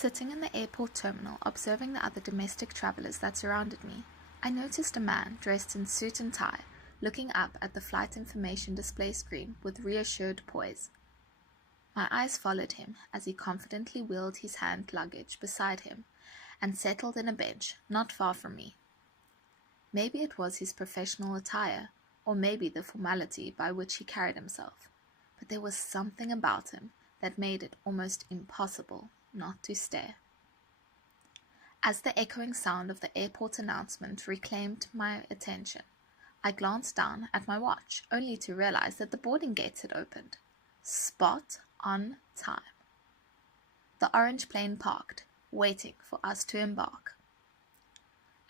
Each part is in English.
Sitting in the airport terminal, observing the other domestic travelers that surrounded me, I noticed a man dressed in suit and tie, looking up at the flight information display screen with reassured poise. My eyes followed him as he confidently wheeled his hand luggage beside him and settled in a bench not far from me. Maybe it was his professional attire, or maybe the formality by which he carried himself, but there was something about him that made it almost impossible not to stare. As the echoing sound of the airport announcement reclaimed my attention, I glanced down at my watch, only to realize that the boarding gates had opened. Spot on time. The orange plane parked, waiting for us to embark.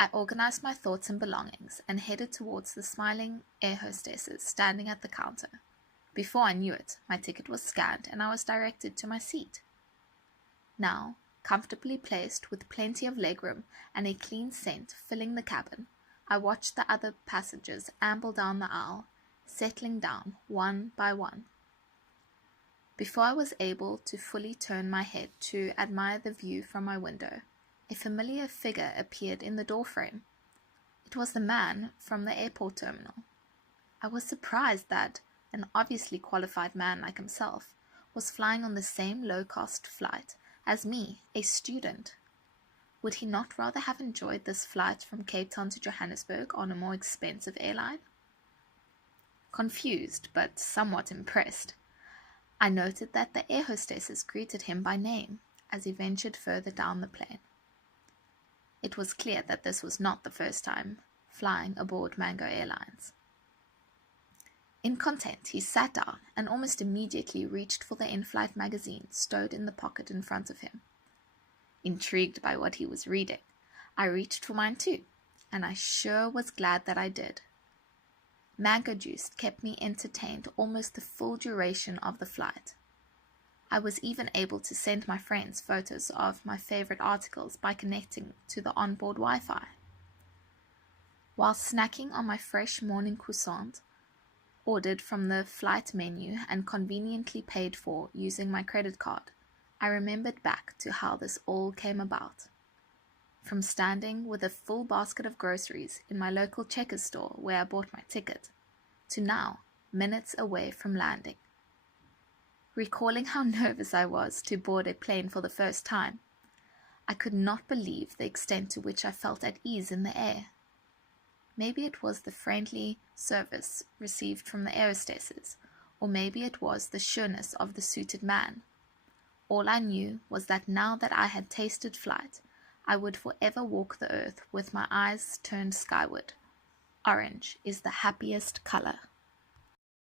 I organized my thoughts and belongings and headed towards the smiling air hostesses standing at the counter. Before I knew it, my ticket was scanned and I was directed to my seat. Now, comfortably placed with plenty of legroom and a clean scent filling the cabin, I watched the other passengers amble down the aisle, settling down one by one. Before I was able to fully turn my head to admire the view from my window, a familiar figure appeared in the doorframe. It was the man from the airport terminal. I was surprised that an obviously qualified man like himself was flying on the same low-cost flight as me, a student. Would he not rather have enjoyed this flight from Cape Town to Johannesburg on a more expensive airline? Confused, but somewhat impressed, I noted that the air hostesses greeted him by name as he ventured further down the plane. It was clear that this was not the first time flying aboard Mango Airlines. In content, he sat down and almost immediately reached for the in-flight magazine stowed in the pocket in front of him. Intrigued by what he was reading, I reached for mine too, and I sure was glad that I did. Mango juice kept me entertained almost the full duration of the flight. I was even able to send my friends photos of my favorite articles by connecting to the onboard Wi-Fi. While snacking on my fresh morning croissant, ordered from the flight menu and conveniently paid for using my credit card, I remembered back to how this all came about. From standing with a full basket of groceries in my local Checkers store where I bought my ticket, to now, minutes away from landing. Recalling how nervous I was to board a plane for the first time, I could not believe the extent to which I felt at ease in the air. Maybe it was the friendly service received from the air hostesses, or maybe it was the sureness of the suited man. All I knew was that now that I had tasted flight, I would forever walk the earth with my eyes turned skyward. Orange is the happiest color.